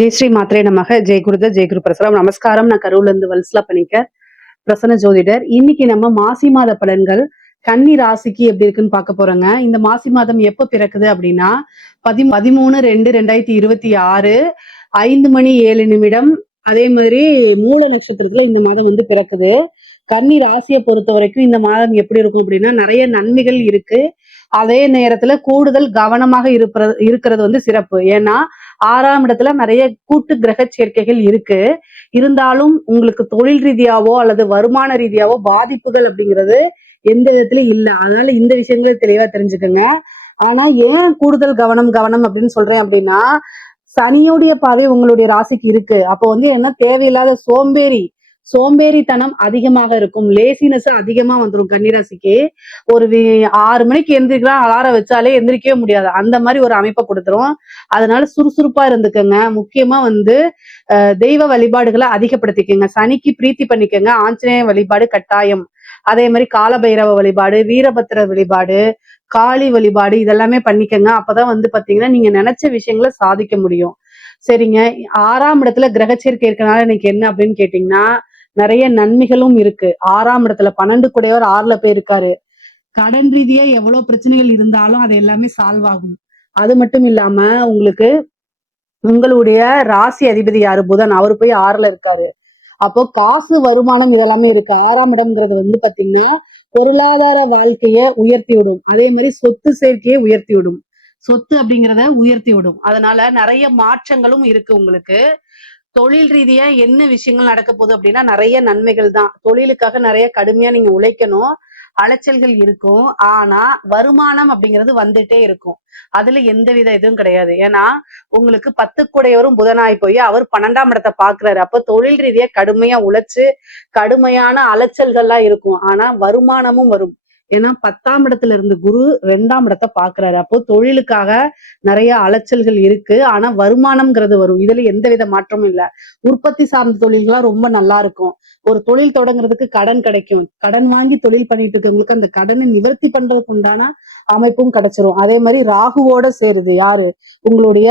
ஜெய் ஸ்ரீ மாத்ரே நமக. ஜெய் குருதர், ஜெய் குரு பிரசரம். நமஸ்காரம். நான் கரூர்ல இருந்து வல்சலா பண்ணிக்க பிரசன்ன ஜோதிடர். இன்னைக்கு நம்ம மாசி மாத பலன்கள் கன்னி ராசிக்கு எப்படி இருக்குன்னு பார்க்க போறோங்க. இந்த மாசி மாதம் எப்ப பிறக்குது அப்படின்னா 13/2/2026 5:07. அதே மாதிரி மூல நட்சத்திரத்துல இந்த மாதம் வந்து பிறக்குது. கன்னி ராசியை பொறுத்த வரைக்கும் இந்த மாதம் எப்படி இருக்கும் அப்படின்னா நிறைய நன்மைகள் இருக்கு. அதே நேரத்துல கூடுதல் கவனமாக இருக்கிறது வந்து சிறப்பு. ஏன்னா 6ஆம் இடத்துல நிறைய கூட்டு கிரக சேர்க்கைகள் இருக்கு. இருந்தாலும் உங்களுக்கு தொழில் ரீதியாவோ அல்லது வருமான ரீதியாவோ பாதிப்புகள் அப்படிங்கிறது எந்த விதத்திலயும் இல்ல. அதனால இந்த விஷயங்களை தெளிவா தெரிஞ்சுக்கோங்க. ஆனா ஏன் கூடுதல் கவனம் கவனம் அப்படின்னு சொல்றேன் அப்படின்னா, சனியோடைய பார்வை உங்களுடைய ராசிக்கு இருக்கு. அப்போ வந்து என்ன தேவையில்லாத சோம்பேறித்தனம் அதிகமாக இருக்கும். லேசினஸ் அதிகமா வந்துடும் கன்னிராசிக்கு. ஒரு 6 மணிக்கு எந்திரிக்கலாம் அலாரம் வச்சாலே எந்திரிக்கவே முடியாது. அந்த மாதிரி ஒரு அமைப்பை கொடுத்துரும். அதனால சுறுசுறுப்பா இருந்துக்கங்க. முக்கியமா வந்து தெய்வ வழிபாடுகளை அதிகப்படுத்திக்கங்க. சனிக்கு பிரீத்தி பண்ணிக்கங்க. ஆஞ்சநேய வழிபாடு கட்டாயம். அதே மாதிரி காலபைரவ வழிபாடு, வீரபத்திர வழிபாடு, காளி வழிபாடு இதெல்லாமே பண்ணிக்கங்க. அப்பதான் வந்து பாத்தீங்கன்னா நீங்க நினைச்ச விஷயங்களை சாதிக்க முடியும். சரிங்க. 6ஆம் இடத்துல கிரக சேர்க்கை இருக்கனால இன்னைக்கு என்ன அப்படின்னு கேட்டீங்கன்னா நிறைய நன்மைகளும் இருக்கு. 6ஆம் இடத்துல 12 கூடையவர் 6ல போய் இருக்காரு. கடன் ரீதியா எவ்வளவு பிரச்சனைகள் இருந்தாலும் அது எல்லாமே சால்வ் ஆகும். அது மட்டும் இல்லாம உங்களுக்கு உங்களுடைய ராசி அதிபதி யாரு? புதன். அவரு போய் 6ல இருக்காரு. அப்போ காசு வருமானம் இதெல்லாமே இருக்கு. 6ஆம் இடம்ங்கிறது வந்து பாத்தீங்கன்னா பொருளாதார வாழ்க்கைய உயர்த்தி விடும். அதே மாதிரி சொத்து சேர்க்கையை உயர்த்தி விடும். சொத்து அப்படிங்கிறத உயர்த்தி விடும். அதனால நிறைய மாற்றங்களும் இருக்கு உங்களுக்கு. தொழில் ரீதியா என்ன விஷயங்கள் நடக்க போகுது அப்படின்னா நிறைய நன்மைகள் தான். தொழிலுக்காக நிறைய கடுமையா நீங்க உழைக்கணும். அலைச்சல்கள் இருக்கும். ஆனா வருமானம் அப்படிங்கிறது வந்துட்டே இருக்கும். அதுல எந்தவித இதுவும் கிடையாது. ஏன்னா உங்களுக்கு 10 கூடையவரும் புதனாய் போய் அவர் 12ஆம் இடத்தை பாக்குறாரு. அப்ப தொழில் ரீதியா கடுமையா உழைச்சு கடுமையான அலைச்சல்கள்லாம் இருக்கும். ஆனா வருமானமும் வரும். ஏன்னா 10ஆம் இடத்துல இருந்து குரு 2ஆம் இடத்தை பாக்குறாரு. அப்போ தொழிலுக்காக நிறைய அலைச்சல்கள் இருக்கு. ஆனா வருமானம்ங்கிறது வரும். இதுல எந்தவித மாற்றமும் இல்ல. உற்பத்தி சார்ந்த தொழில்கள்லாம் ரொம்ப நல்லா இருக்கும். ஒரு தொழில் தொடங்குறதுக்கு கடன் கிடைக்கும். கடன் வாங்கி தொழில் பண்ணிட்டு இருக்கவங்களுக்கு அந்த கடனை நிவர்த்தி பண்றதுக்கு உண்டான அமைப்பும் கிடைச்சிரும். அதே மாதிரி ராகுவோட சேருது யாரு? உங்களுடைய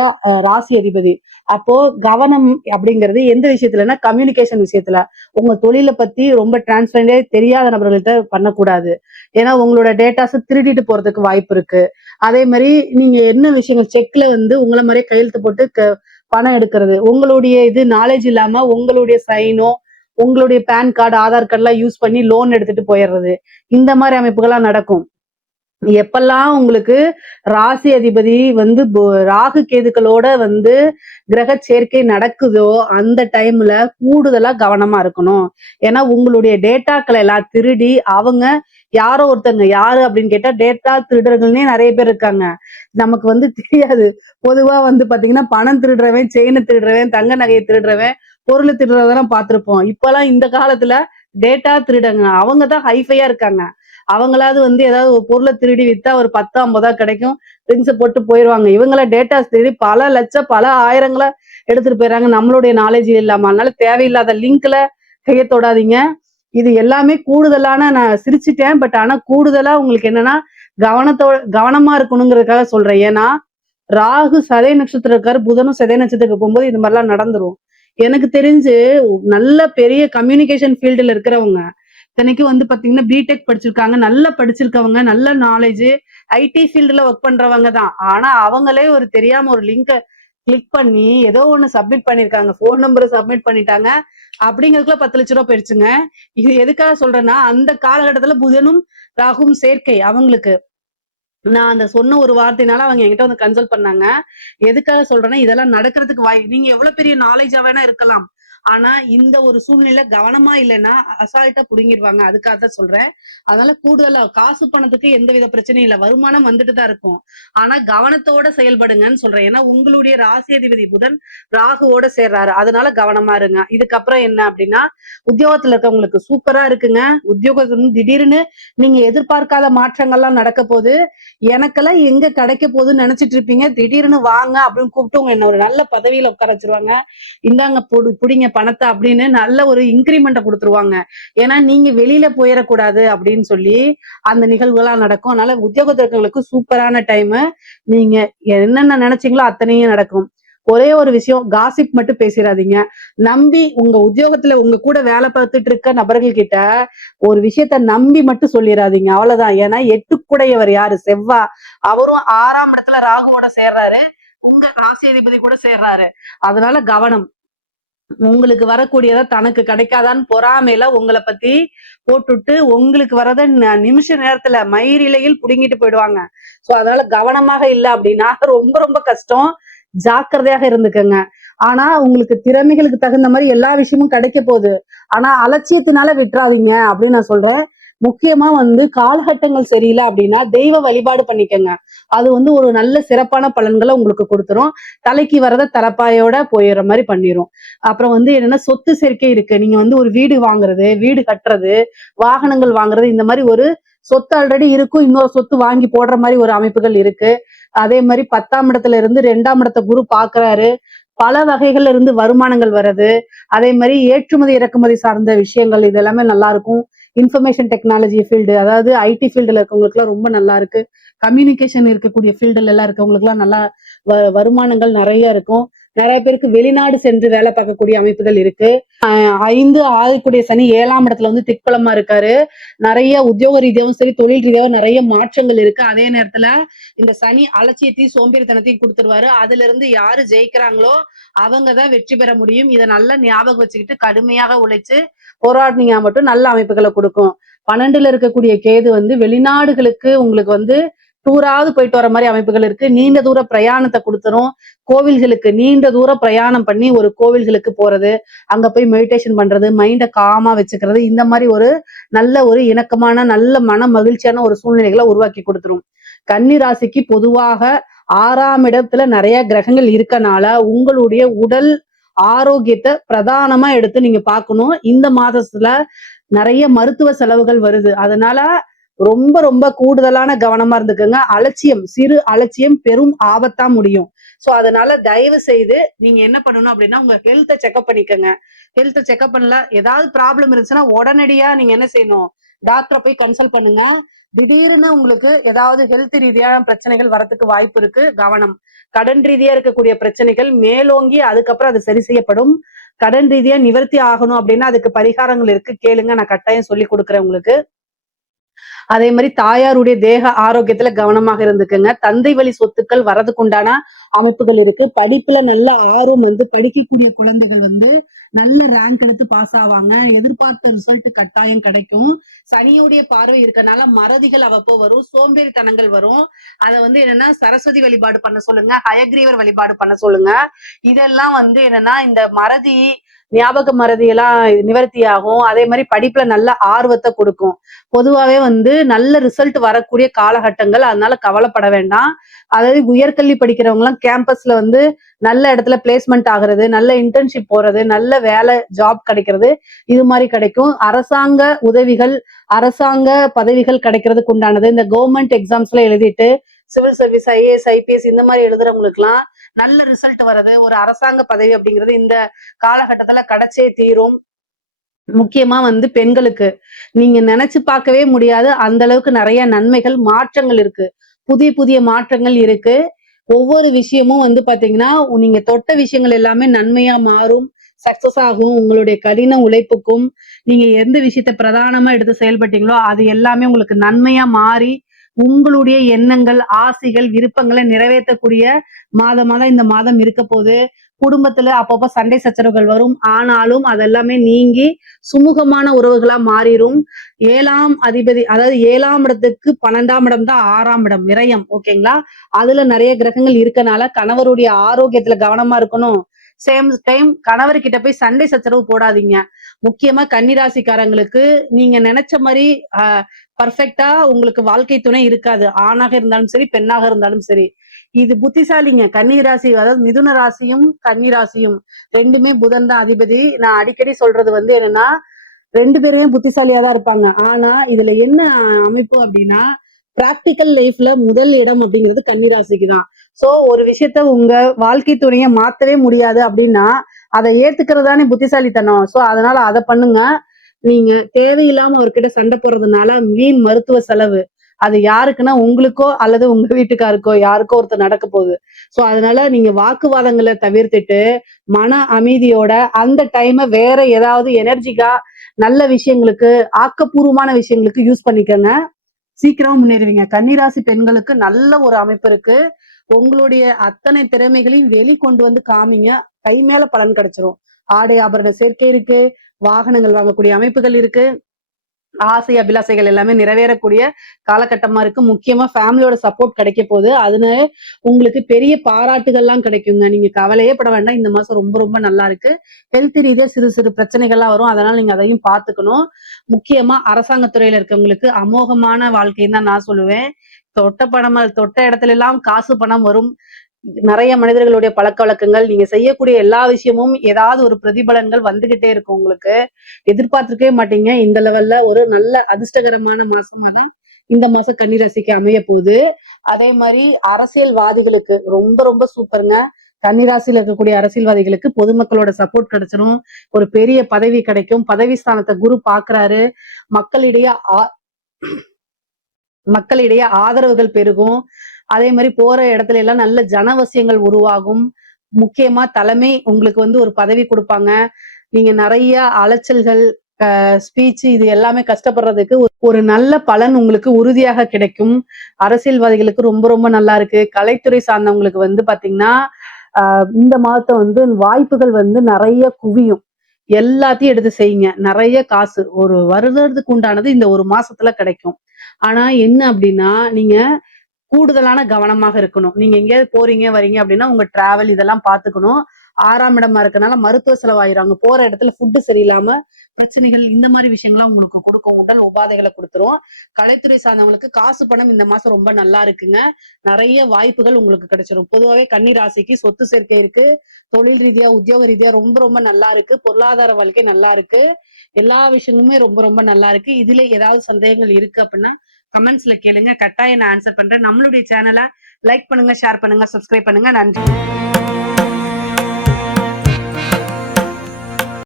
ராசி அதிபதி. அப்போ கவனம் அப்படிங்கிறது எந்த விஷயத்துலன்னா கம்யூனிகேஷன் விஷயத்துல. உங்க தொழிலை பத்தி ரொம்ப டிரான்ஸ்பரண்டா தெரியாத நபர்கள்ட்ட பண்ணக்கூடாது. ஏன்னா உங்களோட டேட்டாஸ் திருடிட்டு போறதுக்கு வாய்ப்பு இருக்கு. அதே மாதிரி நீங்க என்ன விஷயங்கள் செக்ல வந்து உங்களை மாதிரியே கையெழுத்து போட்டு பணம் எடுக்கிறது, உங்களுடைய இது நாலேஜ் இல்லாம உங்களுடைய சைனோ உங்களுடைய பேன் கார்டு ஆதார் கார்டு எல்லாம் யூஸ் பண்ணி லோன் எடுத்துட்டு போயிடுறது, இந்த மாதிரி அமைப்புகள்லாம் நடக்கும். எப்பெல்லாம் உங்களுக்கு ராசி அதிபதி வந்து ராகு கேதுக்களோட வந்து கிரக சேர்க்கை நடக்குதோ அந்த டைம்ல கூடுதலா கவனமா இருக்கணும். ஏன்னா உங்களுடைய டேட்டாக்களை எல்லாம் திருடி அவங்க யாரோ ஒருத்தங்க யாரு அப்படின்னு கேட்டா டேட்டா திருடுறதுன்னே நிறைய பேர் இருக்காங்க. நமக்கு வந்து தெரியாது. பொதுவா வந்து பாத்தீங்கன்னா பணம் திருடுறவன், செயினை திருடுறவன், தங்க நகையை திருடுறவன், பொருள் திருடுறதெல்லாம் பார்த்திருப்போம். இப்பெல்லாம் இந்த காலத்துல டேட்டா திருடங்க அவங்கதான் ஹைஃபையா இருக்காங்க. அவங்களாவது வந்து ஏதாவது ஒரு பொருளை திருடி வித்தா ஒரு 10 50 கிடைக்கும். ரிங்ஸ் போட்டு போயிருவாங்க. இவங்கள டேட்டாஸ் திருடி பல லட்சம் பல ஆயிரங்களை எடுத்துட்டு போயிடுறாங்க நம்மளுடைய நாலேஜ் இல்லாம. அதனால தேவையில்லாத லிங்க்ல கைய தொடாதீங்க. இது எல்லாமே கூடுதலான நான் சிரிச்சிட்டேன். பட் ஆனா கூடுதலா உங்களுக்கு என்னன்னா கவனமா இருக்கணுங்கிறதுக்காக சொல்றேன். ஏன்னா ராகு சதய நட்சத்திரம் இருக்காரு, புதனும் சதய நட்சத்திரத்துக்கு போகும்போது இது மாதிரிலாம் நடந்துரும். எனக்கு தெரிஞ்சு நல்ல பெரிய கம்யூனிகேஷன் ஃபீல்டுல இருக்கிறவங்க இத்தனைக்கும் வந்து பாத்தீங்கன்னா பிடெக் படிச்சிருக்காங்க, நல்லா படிச்சிருக்கவங்க, நல்ல நாலேஜ் ஐடி ஃபீல்டுல ஒர்க் பண்றவங்க தான். ஆனா அவங்களே ஒரு தெரியாம ஒரு லிங்கை கிளிக் பண்ணி ஏதோ ஒண்ணு சப்மிட் பண்ணிருக்காங்க, போன் நம்பரை சப்மிட் பண்ணிட்டாங்க. அப்படிங்கிறதுக்குள்ள 10 லட்சம் ரூபாய் போயிடுச்சுங்க. இது எதுக்காக சொல்றேன்னா அந்த காலகட்டத்துல புதனும் ராகும் சேர்க்கை அவங்களுக்கு. நான் அந்த சொன்ன ஒரு வார்த்தையினால அவங்க என்கிட்ட வந்து கன்சல்ட் பண்ணாங்க. எதுக்காக சொல்றேன்னா இதெல்லாம் நடக்கிறதுக்கு நீங்க எவ்வளவு பெரிய நாலேஜா வேணா இருக்கலாம். ஆனா இந்த ஒரு சூழ்நிலை கவனமா இல்லைன்னா அசால்ட்டா புடுங்கிடுவாங்க. அதுக்காக தான் சொல்றேன். அதனால கூடுதலா காசு பணத்துக்கு எந்தவித பிரச்சனையும் இல்லை. வருமானம் வந்துட்டு தான் இருக்கும். ஆனா கவனத்தோட செயல்படுங்கன்னு சொல்றேன். ஏன்னா உங்களுடைய ராசி அதிபதி புதன் ராகுவோட சேர்றாரு. அதனால கவனமா இருங்க. இதுக்கப்புறம் என்ன அப்படின்னா உத்தியோகத்துல இருக்கவங்களுக்கு சூப்பரா இருக்குங்க. உத்தியோகத்துல திடீர்னு நீங்க எதிர்பார்க்காத மாற்றங்கள்லாம் நடக்க போகுது. எனக்கெல்லாம் எங்க கிடைக்க போகுதுன்னு நினைச்சிட்டு இருப்பீங்க. திடீர்னு வாங்க அப்படின்னு கூப்பிட்டு உங்க என்ன ஒரு நல்ல பதவியில உட்கார வச்சிருவாங்க. இந்தாங்க புடிங்க பணத்தை அப்படின்னு நல்ல ஒரு இன்கிரிமெண்ட்டை கொடுத்துருவாங்க. ஏன்னா நீங்க வெளியில போயிடக்கூடாது அப்படின்னு சொல்லி அந்த நிகழ்வுகள்லாம் நடக்கும். அதனால உத்தியோகத்திற்கு சூப்பரான டைம். நீங்க என்னென்ன நினைச்சீங்களோ அத்தனையும் நடக்கும். ஒரே ஒரு விஷயம், காசிப் மட்டும் பேசிடாதீங்க. நம்பி உங்க உத்தியோகத்துல உங்க கூட வேலை பார்த்துட்டு இருக்க நபர்கள் கிட்ட ஒரு விஷயத்த நம்பி மட்டும் சொல்லிடாதீங்க. அவ்வளவுதான். ஏன்னா 8 யாரு? செவ்வா. அவரும் 6ஆம் இடத்துல ராகுவோட சேர்றாரு. உங்க ராசி அதிபதி கூட சேர்றாரு. அதனால கவனம். உங்களுக்கு வரக்கூடியத தனக்கு கிடைக்காதான்னு பொறாமையில உங்களை பத்தி போட்டுட்டு உங்களுக்கு வரத நிமிஷ நேரத்துல மயிரிழையில் புடுங்கிட்டு போயிடுவாங்க. சோ அதனால கவனமாக இல்ல அப்படின்னா ரொம்ப ரொம்ப கஷ்டம். ஜாக்கிரதையாக இருந்துக்கங்க. ஆனா உங்களுக்கு திறமைகளுக்கு தகுந்த மாதிரி எல்லா விஷயமும் கிடைக்க போகுது. ஆனா அலட்சியத்தினால விட்டுறாதீங்க அப்படின்னு நான் சொல்றேன். முக்கியமா காலகட்டங்கள் சரியில்லை அப்படின்னா தெய்வ வழிபாடு பண்ணிக்கங்க. அது ஒரு நல்ல சிறப்பான பலன்களை உங்களுக்கு கொடுத்துரும். தலைக்கு வரத தலப்பாயோட போயிடுற மாதிரி பண்ணிரும். அப்புறம் என்னன்னா சொத்து சேர்க்கை இருக்கு. நீங்க ஒரு வீடு வாங்குறது, வீடு கட்டுறது, வாகனங்கள் வாங்குறது, இந்த மாதிரி ஒரு சொத்து ஆல்ரெடி இருக்கும், இன்னொரு சொத்து வாங்கி போடுற மாதிரி ஒரு அமைப்புகள் இருக்கு. அதே மாதிரி 10ஆம் இடத்துல இருந்து 2ஆம் இடத்தை குரு பாக்குறாரு. பல வகைகள்ல இருந்து வருமானங்கள் வருது. அதே மாதிரி ஏற்றுமதி இறக்குமதி சார்ந்த விஷயங்கள் இது எல்லாமே நல்லா இருக்கும். இன்ஃபர்மேஷன் டெக்னாலஜி ஃபீல்டு, அதாவது ஐடி ஃபீல்டுல இருக்கவங்களுக்கு எல்லாம் ரொம்ப நல்லா இருக்கு. கம்யூனிகேஷன் இருக்கக்கூடிய ஃபீல்டுல எல்லாம் இருக்கவங்களுக்கு எல்லாம் நல்லா வருமானங்கள் நிறைய இருக்கும். நிறைய பேருக்கு வெளிநாடு சென்று வேலை பார்க்கக்கூடிய அமைப்புகள் இருக்கு. 5 6 சனி 7ஆம் இடத்துல திக்பலமா இருக்காரு. நிறைய உத்தியோக ரீதியாவும் சரி, தொழில் ரீதியாவும் நிறைய மாற்றங்கள் இருக்கு. அதே நேரத்துல இந்த சனி அலட்சியத்தையும் சோம்பேறித்தனத்தையும் கொடுத்துருவாரு. அதுல இருந்து யாரு ஜெயிக்கிறாங்களோ அவங்கதான் வெற்றி பெற முடியும். இதை நல்லா ஞாபகம் வச்சுக்கிட்டு கடுமையாக உழைச்சு போராடினீங்க மட்டும் நல்ல அமைப்புகளை கொடுக்கும். 12ல இருக்கக்கூடிய கேது வெளிநாடுகளுக்கு உங்களுக்கு டூராவது போயிட்டு வர மாதிரி அமைப்புகள் இருக்கு. நீண்ட தூர பிரயாணத்தை கொடுத்துரும். கோவில்களுக்கு நீண்ட தூரம் பிரயாணம் பண்ணி ஒரு கோவில்களுக்கு போறது, அங்க போய் மெடிடேஷன் பண்றது, மைண்ட காமா வச்சுக்கிறது, இந்த மாதிரி நல்ல ஒரு இணக்கமான நல்ல மன மகிழ்ச்சியான ஒரு சூழ்நிலைகளை உருவாக்கி கொடுத்துரும். கன்னி ராசிக்கு பொதுவாக 6ஆம் இடத்துல நிறைய கிரகங்கள் இருக்கனால உங்களுடைய உடல் ஆரோக்கியத்தை பிரதானமா எடுத்து நீங்க பார்க்கணும். இந்த மாதத்துல நிறைய மருத்துவ செலவுகள் வருது. அதனால ரொம்ப ரொம்ப கூடுதலான கவனமா இருந்துக்குங்க. அலட்சியம், சிறு அலட்சியம் பெரும் ஆபத்தா முடியும். சோ அதனால தயவு செய்து நீங்க என்ன பண்ணணும் அப்படின்னா உங்க ஹெல்த்தை செக்அப் பண்ணிக்கோங்க. ஹெல்த்தை செக்அப் பண்ணல, ஏதாவது ப்ராப்ளம் இருந்துச்சுன்னா உடனடியா நீங்க என்ன செய்யணும், டாக்டரை போய் கன்சல்ட் பண்ணுங்க. திடீர்னு உங்களுக்கு ஏதாவது ஹெல்த் ரீதியான பிரச்சனைகள் வரதுக்கு வாய்ப்பு இருக்கு. கவனம். கடன் ரீதியா இருக்கக்கூடிய பிரச்சனைகள் மேலோங்கி அதுக்கப்புறம் அது சரி செய்யப்படும். கடன் ரீதியா நிவர்த்தி ஆகணும் அப்படின்னா அதுக்கு பரிகாரங்கள் இருக்கு, கேளுங்க, நான் கட்டாயம் சொல்லி கொடுக்குறேன் உங்களுக்கு. அதே மாதிரி தாயாருடைய தேக ஆரோக்கியத்துல கவனமாக இருந்துக்குங்க. தந்தை வழி சொத்துக்கள் வரதுக்கு உண்டான அமைப்புகள் இருக்கு. படிப்புல நல்ல ஆர்வம் படிக்கக்கூடிய குழந்தைகள் நல்ல ரேங்க் எடுத்து பாஸ் ஆவாங்க. எதிர்பார்த்த ரிசல்ட் கட்டாயம் கிடைக்கும். சனியோடைய பார்வை இருக்கனால மறதிகள் அவ்வப்போ வரும், சோம்பேறித்தனங்கள் வரும். அதை என்னன்னா சரஸ்வதி வழிபாடு பண்ண சொல்லுங்க, ஹயக்ரீவர் வழிபாடு பண்ண சொல்லுங்க. இதெல்லாம் என்னன்னா இந்த மறதி, ஞாபக மறதி எல்லாம் நிவர்த்தி ஆகும். அதே மாதிரி படிப்புல நல்ல ஆர்வத்தை கொடுக்கும். பொதுவாவே நல்ல ரிசல்ட் வரக்கூடிய காலகட்டங்கள். அதனால கவலைப்பட வேண்டாம். அதாவது உயர்கல்வி படிக்கிறவங்க எல்லாம் கேம்பஸ்ல நல்ல இடத்துல பிளேஸ்மெண்ட் ஆகுறது, நல்ல இன்டர்ன்ஷிப் போறது, நல்ல வேலை ஜாப் கிடைக்கிறது, இது மாதிரி கிடைக்கும். அரசாங்க உதவிகள், அரசாங்க பதவிகள் கிடைக்கிறதுக்கு உண்டானது. இந்த கவர்மெண்ட் எக்ஸாம்ஸ்ல எழுதிட்டு சிவில் சர்வீஸ், ஐஏஎஸ், ஐபிஎஸ் இந்த மாதிரி எழுதுறவங்களுக்கு எல்லாம் நல்ல ரிசல்ட் வர்றது, ஒரு அரசாங்க பதவி அப்படிங்கிறது இந்த காலகட்டத்துல கிடைச்சே தீரும். முக்கியமா பெண்களுக்கு நீங்க நினைச்சு பார்க்கவே முடியாது அந்த அளவுக்கு நிறைய நன்மைகள், மாற்றங்கள் இருக்கு. புதிய புதிய மாற்றங்கள் இருக்கு. ஒவ்வொரு விஷயமும் பாத்தீங்கன்னா நீங்க தொட்ட விஷயங்கள் எல்லாமே நன்மையா மாறும், சக்சஸ் ஆகும். உங்களுடைய கடின உழைப்புக்கும் நீங்க எந்த விஷயத்த பிரதானமா எடுத்து செயல்பட்டீங்களோ அது எல்லாமே உங்களுக்கு நன்மையா மாறி உங்களுடைய எண்ணங்கள், ஆசைகள், விருப்பங்களை நிறைவேற்றக்கூடிய மாதமா தான் இந்த மாதம் இருக்க போகுது. குடும்பத்துல அப்பப்ப சண்டை சச்சரவுகள் வரும். ஆனாலும் அதெல்லாமே நீங்கி சுமூகமான உறவுகளா மாறிடும். 7ஆம் அதிபதி, அதாவது 7ஆம் இடத்துக்கு 12ஆம் இடம் தான் 6ஆம் இடம், விரயம். ஓகேங்களா? அதுல நிறைய கிரகங்கள் இருக்கனால கணவருடைய ஆரோக்கியத்துல கவனமா இருக்கணும். சேம் டைம் கணவர்கிட்ட போய் சண்டை சச்சரவு போடாதீங்க. முக்கியமா கன்னிராசிக்காரங்களுக்கு நீங்க நினைச்ச மாதிரி பர்ஃபெக்டா உங்களுக்கு வாழ்க்கை துணை இருக்காது. ஆணாக இருந்தாலும் சரி, பெண்ணாக இருந்தாலும் சரி. இது புத்திசாலிங்க. கன்னிராசி, அதாவது மிதுன ராசியும் கன்னிராசியும் ரெண்டுமே புதன் தான் அதிபதி. நான் அடிக்கடி சொல்றது என்னன்னா 2 பேருமே புத்திசாலியா தான் இருப்பாங்க. ஆனா இதுல என்ன அமைப்பு அப்படின்னா பிராக்டிக்கல் லைஃப்ல முதல் இடம் அப்படிங்கிறது கன்னிராசிக்கு தான். சோ ஒரு விஷயத்த உங்க வாழ்க்கை துணைய மாத்தவே முடியாது அப்படின்னா அதை ஏத்துக்கிறதானே புத்திசாலித்தனம். சோ அதனால அதை பண்ணுங்க. நீங்க தேவையில்லாம அவர்கிட்ட சண்டை போடுறதுனால வீண் மருத்துவ செலவு, அது யாருக்குன்னா உங்களுக்கோ அல்லது உங்க வீட்டுக்காருக்கோ யாருக்கோ ஒருத்தர் நடக்க போகுது. சோ அதனால நீங்க வாக்குவாதங்களை தவிர்த்துட்டு மன அமைதியோட அந்த டைமை வேற ஏதாவது எனர்ஜிக்கா நல்ல விஷயங்களுக்கு ஆக்கப்பூர்வமான விஷயங்களுக்கு யூஸ் பண்ணிக்கங்க. சீக்கிரமா முன்னேறுவீங்க. கன்னிராசி பெண்களுக்கு நல்ல ஒரு அமைப்பு இருக்கு. உங்களுடைய அத்தனை திறமைகளையும் வெளிக்கொண்டு வந்து காமிங்க. கை மேல பலன் கிடைச்சிரும். ஆடை ஆபரண சேர்க்கை இருக்கு, வாகனங்கள் வாங்கக்கூடிய அமைப்புகள் இருக்கு, ஆசை அபிலாசைகள் எல்லாமே நிறைவேறக்கூடிய காலகட்டமா இருக்கு. முக்கியமா ஃபேமிலியோட சப்போர்ட் கிடைக்க போகுது. அதனால உங்களுக்கு பெரிய பாராட்டுகள்லாம் கிடைக்குங்க. நீங்க கவலையே பட வேண்டாம். இந்த மாசம் ரொம்ப ரொம்ப நல்லா இருக்கு. ஹெல்த் ரீதியா சிறு சிறு பிரச்சனைகள்லாம் வரும். அதனால நீங்க அதையும் பார்த்துக்கணும். முக்கியமா அரசாங்க துறையில இருக்கவங்களுக்கு அமோகமான வாழ்க்கைன்னு தான் நான் சொல்லுவேன். தொட்ட இடத்துல எல்லாம் காசு பணம் வரும். நிறைய மனிதர்களுடைய பழக்கவழக்கங்கள், நீங்க செய்யக்கூடிய எல்லா விஷயமும் ஏதாவது ஒரு பிரதிபலன்கள் வந்துகிட்டே இருக்கும் உங்களுக்கு. எதிர்பார்த்திருக்கவே மாட்டீங்க. இந்த லெவல்ல ஒரு நல்ல அதிர்ஷ்டகரமான மாசமா தான் இந்த மாசம் கன்னிராசிக்கு அமைய போகுது. அதே மாதிரி அரசியல்வாதிகளுக்கு ரொம்ப ரொம்ப சூப்பருங்க. கன்னிராசியில இருக்கக்கூடிய அரசியல்வாதிகளுக்கு பொதுமக்களோட சப்போர்ட் கிடைச்சிரும். ஒரு பெரிய பதவி கிடைக்கும். பதவி ஸ்தானத்தை குரு பாக்குறாரு. மக்களிடையே மக்களிடையே ஆதரவுகள் பெருகும். அதே மாதிரி போற இடத்துல எல்லாம் நல்ல ஜனவசியங்கள் உருவாகும். முக்கியமா தலைமை உங்களுக்கு வந்து ஒரு பதவி கொடுப்பாங்க. நீங்க நிறைய அலைச்சல்கள், ஸ்பீச் இது எல்லாமே கஷ்டப்படுறதுக்கு ஒரு நல்ல பலன் உங்களுக்கு உறுதியாக கிடைக்கும். அரசியல்வாதிகளுக்கு ரொம்ப ரொம்ப நல்லா இருக்கு. கலைத்துறை சார்ந்தவங்களுக்கு வந்து பாத்தீங்கன்னா இந்த மாதம் வந்து வாய்ப்புகள் வந்து நிறைய குவியும். எல்லாத்தையும் எடுத்து செய்யுங்க. நிறைய காசு ஒரு வருடத்துக்கு உண்டானது இந்த ஒரு மாசத்துல கிடைக்கும். ஆனா என்ன அப்படின்னா நீங்க கூடுதலான கவனமாக இருக்கணும். நீங்க எங்கேயாவது போறீங்க வரீங்க அப்படின்னா உங்க டிராவல் இதெல்லாம் பாத்துக்கணும். 6ஆம் இடமா இருக்கனால மருத்துவ செலவாயிரும். அங்க போற இடத்துல ஃபுட்டு சரியில்லாம பிரச்சனைகள் இந்த மாதிரி விஷயங்கள்லாம் உங்களுக்கு கொடுக்கும். உடல் உபாதைகளை கொடுத்துரும். கலைத்துறை சார்ந்தவங்களுக்கு காசு பணம் இந்த மாசம் ரொம்ப நல்லா இருக்குங்க. நிறைய வாய்ப்புகள் உங்களுக்கு கிடைச்சிரும். பொதுவாகவே கன்னி ராசிக்கு சொத்து சேர்க்கை இருக்கு. தொழில் ரீதியா உத்தியோக ரீதியா ரொம்ப ரொம்ப நல்லா இருக்கு. பொருளாதார வாழ்க்கை நல்லா இருக்கு. எல்லா விஷயமுமே ரொம்ப ரொம்ப நல்லா இருக்கு. இதுல ஏதாவது சந்தேகங்கள் இருக்கு அப்படின்னா கமெண்ட்ஸ்ல கேளுங்க. கட்டாயம் நான் ஆன்சர் பண்றேன். நம்மளுடைய சேனலை லைக் பண்ணுங்க, ஷேர் பண்ணுங்க, சப்ஸ்கிரைப் பண்ணுங்க. நன்றி.